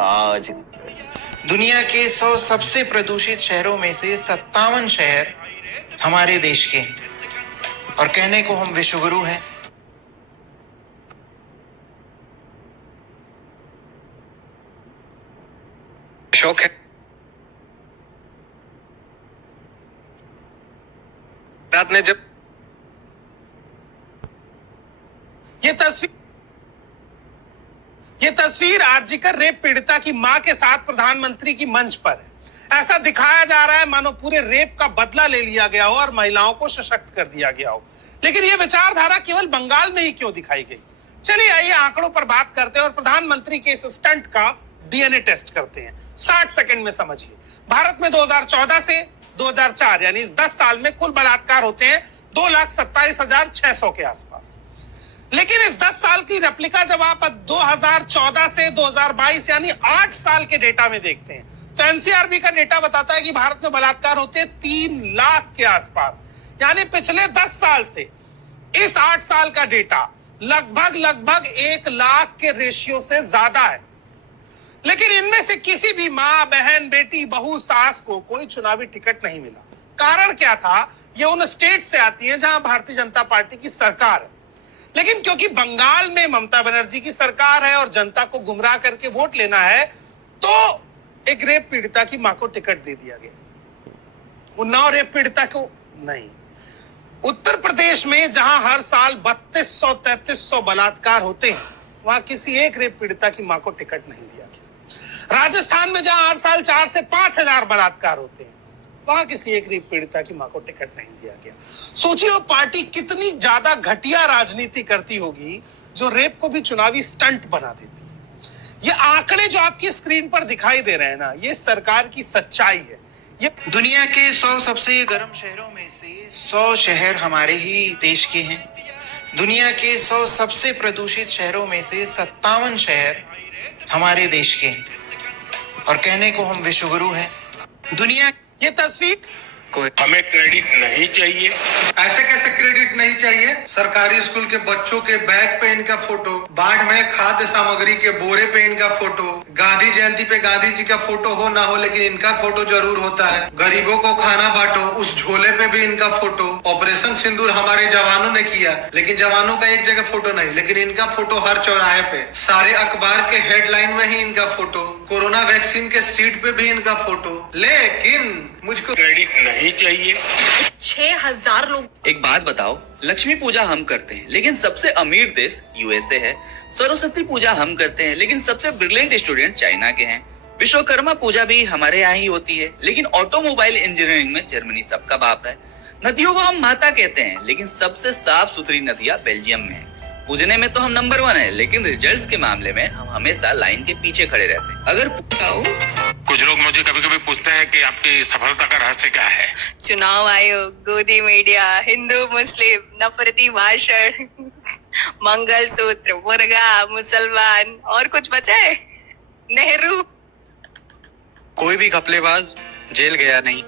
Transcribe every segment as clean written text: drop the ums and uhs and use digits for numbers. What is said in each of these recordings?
Massage. दुनिया के 100 सबसे प्रदूषित शहरों में से 57 शहर हमारे देश के हैं और कहने को हम विश्वगुरु हैं। शौक है रात ने जब ये तस्वीर आरजीकर रेप पीड़िता की मां के साथ प्रधानमंत्री की मंच पर है। ऐसा दिखाया जा रहा है मानो पूरे रेप का बदला ले लिया गया हो और महिलाओं को सशक्त कर दिया गया हो। लेकिन यह विचारधारा केवल बंगाल में ही क्यों दिखाई गई? चलिए आइए आंकड़ों पर बात करते हैं और प्रधानमंत्री के इस स्टंट का डीएनए टेस्ट करते हैं। 60 सेकंड में समझिए। भारत में 2014 से 2004 यानी इस 10 साल में कुल बलात्कार होते हैं 2,27,600 के आसपास। लेकिन इस 10 साल की रेप्लिका जब आप 2014 से 2022 यानी 8 साल के डेटा में देखते हैं तो एनसीआरबी का डेटा बताता है कि भारत में बलात्कार होते हैं 3 लाख के आसपास। यानी पिछले 10 साल से इस 8 साल का डेटा लगभग 1 लाख के रेशियो से ज्यादा है। लेकिन इनमें से किसी भी मां, बहन, बेटी, बहू, सास को कोई चुनावी टिकट नहीं मिला। कारण क्या था? ये उन स्टेट से आती है जहां भारतीय जनता पार्टी की सरकार है। लेकिन क्योंकि बंगाल में ममता बनर्जी की सरकार है और जनता को गुमराह करके वोट लेना है तो एक रेप पीड़िता की मां को टिकट दे दिया गया। उन्नाव रेप पीड़िता को नहीं। उत्तर प्रदेश में जहां हर साल 3200-3300 बलात्कार होते हैं वहां किसी एक रेप पीड़िता की मां को टिकट नहीं दिया गया। राजस्थान में जहां हर साल 4 से 5,000 बलात्कार होते हैं वहां किसी एक रेप पीड़िता की मां को टिकट नहीं दिया गया। सोचिए वो पार्टी कितनी ज्यादा घटिया राजनीति करती होगी जो रेप को भी चुनावी स्टंट बना देती है। ये आंकड़े जो आपकी स्क्रीन पर दिखाई दे रहे हैं ना, ये सरकार की सच्चाई है। ये दुनिया के 100 सबसे गर्म शहरों में से 100 शहर हमारे ही देश के हैं। दुनिया के 100 सबसे प्रदूषित शहरों में से 57 शहर हमारे देश के हैं और कहने को हम विश्वगुरु हैं। दुनिया ये तस्वीर हमें क्रेडिट नहीं चाहिए। ऐसे कैसे क्रेडिट नहीं चाहिए? सरकारी स्कूल के बच्चों के बैग पे इनका फोटो, बाढ़ में खाद्य सामग्री के बोरे पे इनका फोटो, गांधी जयंती पे गांधी जी का फोटो हो ना हो लेकिन इनका फोटो जरूर होता है। गरीबों को खाना बांटो, उस झोले पे भी इनका फोटो। ऑपरेशन सिंदूर हमारे जवानों ने किया लेकिन जवानों का एक जगह फोटो नहीं, लेकिन इनका फोटो हर चौराहे पे। सारे अखबार के हेडलाइन में ही इनका फोटो। कोरोना वैक्सीन के सीट पे भी इनका फोटो। लेकिन मुझको क्रेडिट नहीं चाहिए। 6,000 लोग। एक बात बताओ, लक्ष्मी पूजा हम करते हैं लेकिन सबसे अमीर देश यूएसए है। सरस्वती पूजा हम करते हैं लेकिन सबसे ब्रिलियंट स्टूडेंट चाइना के हैं। विश्वकर्मा पूजा भी हमारे यहाँ ही होती है लेकिन ऑटोमोबाइल इंजीनियरिंग में जर्मनी सबका बाप है। नदियों को हम माता कहते हैं लेकिन सबसे साफ सुथरी नदियाँ बेल्जियम में है। पूजने में तो हम नंबर 1 है लेकिन रिजल्ट्स के मामले में हम हमेशा लाइन के पीछे खड़े रहते हैं। अगर कुछ लोग मुझे कभी कभी पूछते हैं कि आपकी सफलता का रहस्य क्या है? चुनाव आयोग, गोदी मीडिया, हिंदू मुस्लिम, नफरती भाषण, मंगलसूत्र, मुर्गा, मुसलमान और कुछ बचा है? नेहरू। कोई भी घपलेबाज जेल गया नहीं,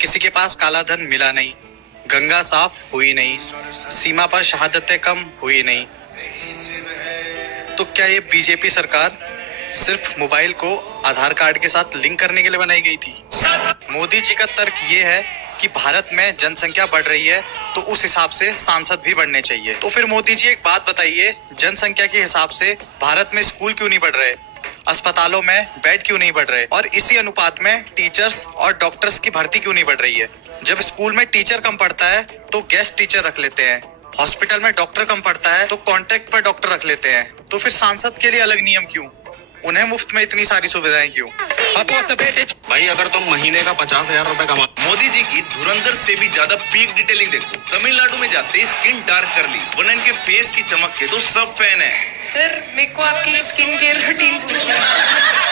किसी के पास काला धन मिला नहीं, गंगा साफ हुई नहीं, सीमा पर शहादतें कम हुई नहीं। तो क्या ये बीजेपी सरकार सिर्फ मोबाइल को आधार कार्ड के साथ लिंक करने के लिए बनाई गई थी? मोदी जी का तर्क ये है कि भारत में जनसंख्या बढ़ रही है तो उस हिसाब से सांसद भी बढ़ने चाहिए। तो फिर मोदी जी एक बात बताइए, जनसंख्या के हिसाब से भारत में स्कूल क्यों नहीं बढ़ रहे, अस्पतालों में बेड क्यों नहीं बढ़ रहे और इसी अनुपात में टीचर्स और डॉक्टर्स की भर्ती क्यों नहीं बढ़ रही है? जब स्कूल में टीचर कम पढ़ता है तो गेस्ट टीचर रख लेते हैं, हॉस्पिटल में डॉक्टर कम पड़ता है तो कॉन्ट्रैक्ट पर डॉक्टर रख लेते हैं। तो फिर सांसद के लिए अलग नियम क्यों? उन्हें मुफ्त में इतनी सारी सुविधाएं क्यों? भाई अगर तुम महीने का 50,000 रुपए कमा। मोदी जी की धुरंधर से भी ज्यादा पीक डिटेलिंग देखो। तमिलनाडु में जाते ही स्किन डार्क कर ली वरना इनके फेस की चमक के तो सब फैन है। सर मेरे को आपकी स्किन केयर रूटीन पूछना है।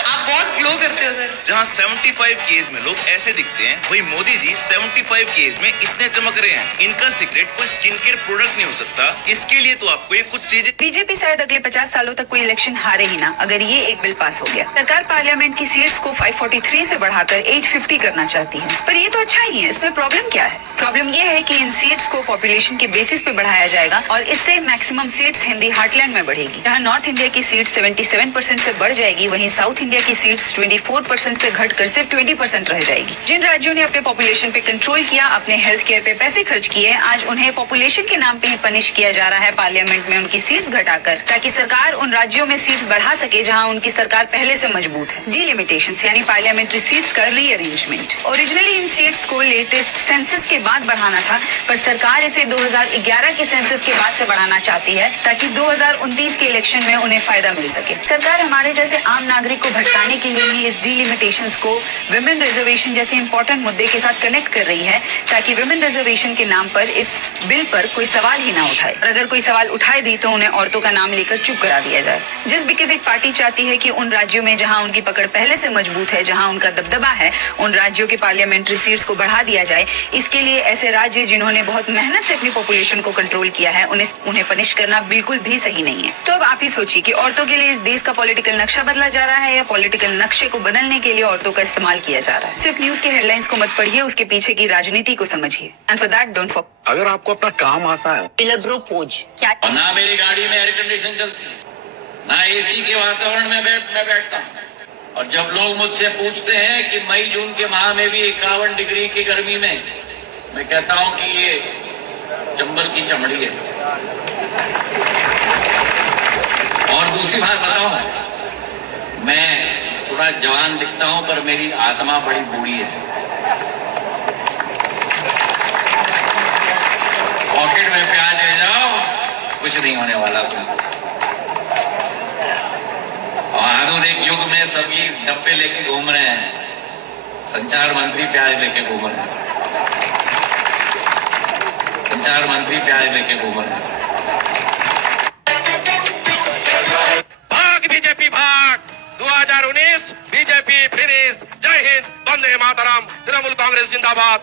आप बहुत ग्लो करते हो सर। जहां 75 की एज में लोग ऐसे दिखते हैं, वही मोदी जी 75 की एज में इतने चमक रहे हैं। इनका सीक्रेट कोई स्किन केयर प्रोडक्ट नहीं हो सकता। इसके लिए तो आपको ये कुछ चीजें। बीजेपी शायद अगले 50 सालों तक कोई इलेक्शन हारे ही ना, अगर ये एक बिल पास हो गया। सरकार पार्लियामेंट की सीट्स को 543 से बढ़ाकर 850 करना चाहती है, पर ये तो अच्छा ही है। इसमें प्रॉब्लम क्या है? प्रॉब्लम ये है कि इन सीट्स को पॉपुलेशन के बेसिस पे बढ़ाया जाएगा और इससे मैक्सिमम सीट्स हिंदी हार्टलैंड में बढ़ेगी। जहाँ नॉर्थ इंडिया की सीट 77% से बढ़ जाएगी, वहीं साउथ इंडिया की सीट्स 24% से घटकर सिर्फ 20% रह जाएगी। जिन राज्यों ने अपने पॉपुलेशन पे कंट्रोल किया, अपने हेल्थ केयर पे पैसे खर्च किए, आज उन्हें पॉपुलेशन के नाम पे ही पनिश किया जा रहा है पार्लियामेंट में उनकी सीट्स घटाकर, ताकि सरकार उन राज्यों में सीट्स बढ़ा सके जहां उनकी सरकार पहले से मजबूत है। डिलिमिटेशंस यानी पार्लियामेंट्री सीट्स का रीअरेंजमेंट। ओरिजिनली इन सीट्स को लेटेस्ट सेंसस के बाद बढ़ाना था, पर सरकार इसे 2011 के सेंसस के बाद से बढ़ाना चाहती है ताकि 2029 के इलेक्शन में उन्हें फायदा मिल सके। सरकार हमारे जैसे आम नागरिक को भटकाने के लिए ही इस डिलिमिटेशंस को विमेन रिजर्वेशन जैसे इंपॉर्टेंट मुद्दे के साथ कनेक्ट कर रही है, ताकि विमेन रिजर्वेशन के नाम पर इस बिल पर कोई सवाल ही ना उठाए, और अगर कोई सवाल उठाए भी तो उन्हें औरतों का नाम लेकर चुप करा दिया जाए। जस्ट बिकॉज एक पार्टी चाहती है कि उन राज्यों में जहां उनकी पकड़ पहले से मजबूत है, जहां उनका दबदबा है, उन राज्यों के पार्लियामेंट्री सीट्स को बढ़ा दिया जाए। इसके लिए ऐसे राज्य जिन्होंने बहुत मेहनत से अपनी पॉपुलेशन को कंट्रोल किया है, उन्हें पनिश करना बिल्कुल भी सही नहीं है। तो अब आप ही सोचिए कि औरतों के लिए इस देश का पॉलिटिकल नक्शा बदला जा रहा है या पॉलिटिकल नक्शे को बदलने के लिए औरतों का इस्तेमाल किया जा रहा है। सिर्फ न्यूज के हेडलाइंस को मत पढ़िए, उसके पीछे की राजनीति को समझिए। And for that don't for. अगर आपको अपना काम आता है, क्या और ना मेरी गाड़ी में एयर कंडीशन चलती है, ना एसी के वातावरण में मैं बैठता हूँ। और जब लोग मुझसे पूछते हैं कि मई जून के माह में भी 51 डिग्री की गर्मी में, मैं कहता हूँ कि ये चंबल की चमड़ी है। और दूसरी बात बताऊं, मैं थोड़ा जवान दिखता हूं पर मेरी आत्मा बड़ी बूढ़ी है। पॉकेट में प्याज ले जाओ, कुछ नहीं होने वाला तुमको। और आधुनिक युग में सभी डब्बे लेके घूम रहे हैं, संचार मंत्री प्याज लेके घूम रहे हैं, संचार मंत्री प्याज लेके घूम रहे हैं। भाग बीजेपी भाग, 2019 बीजेपी फिनिश। जय हिंद, वंदे मातरम, तृणमूल कांग्रेस जिंदाबाद।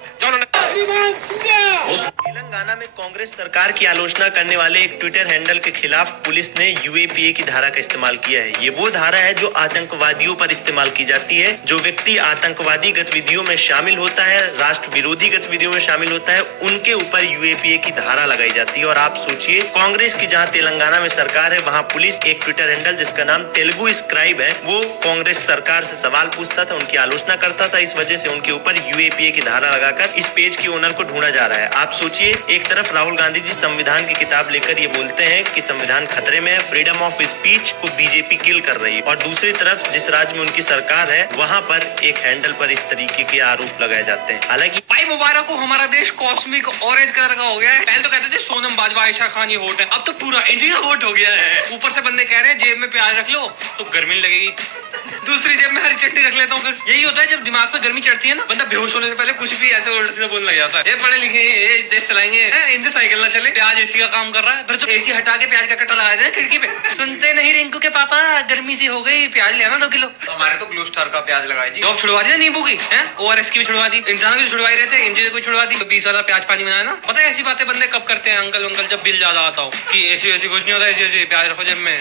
तेलंगाना में कांग्रेस सरकार की आलोचना करने वाले एक ट्विटर हैंडल के खिलाफ पुलिस ने यूएपीए की धारा का इस्तेमाल किया है। ये वो धारा है जो आतंकवादियों पर इस्तेमाल की जाती है। जो व्यक्ति आतंकवादी गतिविधियों में शामिल होता है, राष्ट्र विरोधी गतिविधियों में शामिल होता है, उनके ऊपर यूएपीए की धारा लगाई जाती है। और आप सोचिए, कांग्रेस की जहाँ तेलंगाना में सरकार है, वहाँ पुलिस एक ट्विटर हैंडल जिसका नाम तेलुगु स्क्राइब है, वो कांग्रेस सरकार से सवाल पूछता था, उनकी आलोचना करता था। इस वजह से उनके ऊपर यूएपीए की धारा लगाकर इस पेज के ओनर को ढूंढा जा रहा है। आप सोचिए, एक तरफ राहुल गांधी जी संविधान की किताब लेकर ये बोलते हैं कि संविधान खतरे में है, फ्रीडम ऑफ स्पीच को बीजेपी किल कर रही है, और दूसरी तरफ जिस राज्य में उनकी सरकार है वहाँ पर एक हैंडल पर इस तरीके के आरोप लगाए जाते हैं। हालांकि भाई मुबारक हो, हमारा देश कॉस्मिक ऑरेंज कलर का हो गया है। पहले तो कहते थे सोनम बाजवा, आयशा खान ये वोट है, अब तो पूरा इंडिया वोट हो गया है। ऊपर से बंदे कह रहे हैं जेब में प्याज रख लो तो गर्मी नहीं लगेगी, दूसरी जेब में हरी चटनी रख लेता हूँ। फिर यही होता है, जब दिमाग पे गर्मी चढ़ती है ना, बंदा बेहोश होने से पहले कुछ भी ऐसे उल्टा सीधा बोलने लग जाता है। ये पढ़े लिखे ये देश चलाएंगे, इनसे साइकिल ना चले, प्याज एसी का काम कर रहा है। फिर तो एसी हटा के प्याज का कट्टा लगा दे खिड़की पे। सुनते नहीं रिंकू के पापा, गर्मी सी हो गई, प्याज ले आना 2 किलो। तो हमारे तो ब्लू स्टार का प्याज लगाए जी। जॉब छुड़वा दी ना नींबू की, ORS की भी छुड़वा दी, इंसानों की छुड़वाई रहते, इंजन को छुड़वा दी। 20 वाला प्याज पानी बनाया ना। पता है ऐसी बातें बंदे कब करते हैं अंकल जब बिल ज्यादा आता हो कि एसी वैसी कुछ नहीं होता, ऐसी प्याज रखो जेब में।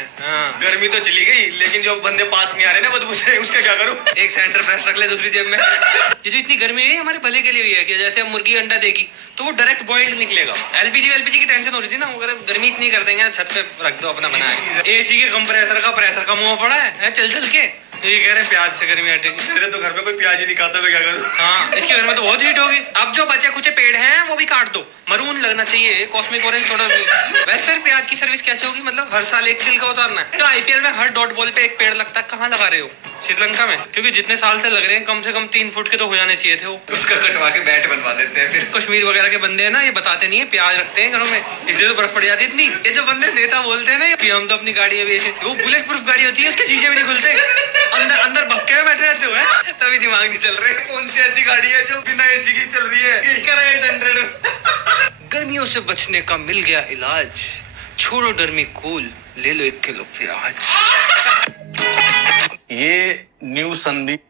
गर्मी तो चली गई, लेकिन जो बंदे पास नहीं आ रहे ना बदबू से, उसका क्या करूं? एक सेंटर फ्रेश रख ले दूसरी जेब में। ये जो इतनी गर्मी है हमारे भले के लिए हुई है कि जैसे हम मुर्गी अंडा देगी तो वो डायरेक्ट बॉइल्ड निकलेगा। एलपीजी की टेंशन हो रही थी ना, अगर गर्मी इतनी कर देंगे छत पे रख दो अपना बनाए। एसी के कंप्रेसर का प्रेशर कम हुआ पड़ा है चल के, ये कह रहे हैं प्याज से गर्मी हटेगी। मेरे तो घर में कोई प्याज ही नहीं खाता, मैं क्या करूं? हाँ, इसके घर में तो बहुत हीट होगी। अब जो बचे कुछ पेड़ हैं वो भी काट दो, मरून लगना चाहिए, कॉस्मिक ऑरेंज थोड़ा। वैसे प्याज की सर्विस कैसे होगी? मतलब हर साल एक छिलका उतारना है। तो आईपीएल में हर डॉट बॉल पे एक पेड़ लगता है, कहाँ लगा रहे हो? श्रीलंका में, क्योंकि जितने साल से लग रहे हैं कम से कम 3 फुट के तो हो जाने चाहिए थे वो। उसका कटवा के बैट बनवा देते हैं। फिर कश्मीर वगैरह के बंदे हैं ना, ये बताते नहीं है, प्याज रखते हैं घरों में, इसलिए तो बर्फ पड़ जाती है इतनी। ये जो बंदे नेता बोलते हैं ना कि हम तो अपनी गाड़ी में भी, वो बुलेट प्रूफ गाड़ी होती है, उसके शीशे भी नहीं खुलते, अंदर भक्के में बैठे रहते हो, तभी दिमाग नहीं चल रहे। कौन सी ऐसी गाड़ी है जो बिना एसी की चल रही है? 800। गर्मियों से बचने का मिल गया इलाज, छोड़ो डर्मी कूल, ले लो 1 किलो प्याज। ये न्यू संदीप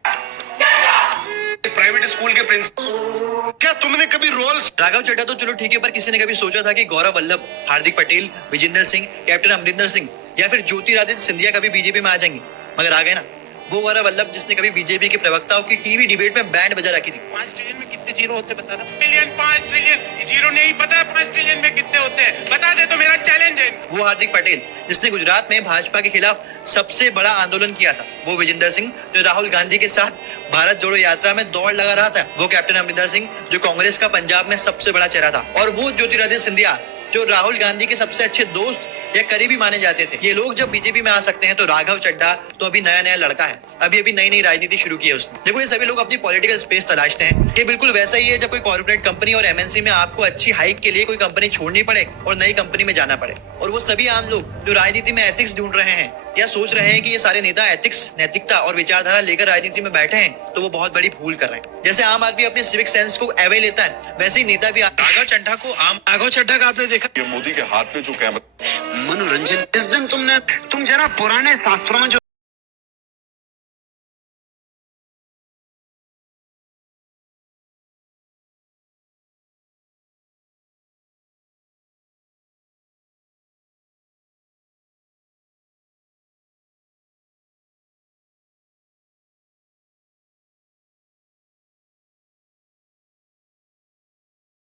प्राइवेट स्कूल के प्रिंसिपल। क्या तुमने कभी रोल? राघव चड्ढा तो चलो ठीक है, पर किसी ने कभी सोचा था कि गौरव वल्लभ, हार्दिक पटेल, विजेंद्र सिंह, कैप्टन अमरिंदर सिंह या फिर ज्योतिरादित्य सिंधिया कभी बीजेपी में आ जाएंगे? मगर आ गए ना। वो गौरव वल्लभ जिसने कभी बीजेपी के प्रवक्ताओं की टीवी डिबेट में बैंड बजा रखी थी। 5 ट्रिलियन में कितने जीरो होते बता दो। ट्रिलियन 5 ट्रिलियन जीरो नहीं पता, 5 ट्रिलियन में कितने होते हैं बता दे तो मेरा चैलेंज है। वो हार्दिक पटेल जिसने गुजरात में भाजपा के खिलाफ सबसे बड़ा आंदोलन किया था। वो विजेंद्र सिंह जो राहुल गांधी के साथ भारत जोड़ो यात्रा में दौड़ लगा रहा था। वो कैप्टन अमरिंदर सिंह जो कांग्रेस का पंजाब में सबसे बड़ा चेहरा था। और वो ज्योतिरादित्य सिंधिया जो राहुल गांधी के सबसे अच्छे दोस्त या करीबी माने जाते थे। ये लोग जब बीजेपी में आ सकते हैं तो राघव चड्ढा तो अभी नया लड़का है, अभी नई राजनीति शुरू की है उसने। देखो ये सभी लोग अपनी पॉलिटिकल स्पेस तलाशते हैं। ये बिल्कुल वैसा ही है जब कोई कॉर्पोरेट कंपनी और एमएनसी में आपको अच्छी हाइक के लिए कोई कंपनी छोड़नी पड़े और नई कंपनी में जाना पड़े। और वो सभी आम लोग जो राजनीति में एथिक्स ढूंढ रहे हैं या सोच रहे हैं कि ये सारे नेता एथिक्स, नैतिकता और विचारधारा लेकर राजनीति में बैठे हैं, तो वो बहुत बड़ी भूल कर रहे हैं। जैसे आम आदमी अपने सिविक सेंस को अवे लेता है, वैसे ही नेता भी। राघव चड्ढा का आपने देखा? ये मोदी के हाथ में जो कैमरा मनोरंजन, इस दिन तुम जरा पुराने शास्त्रों में जो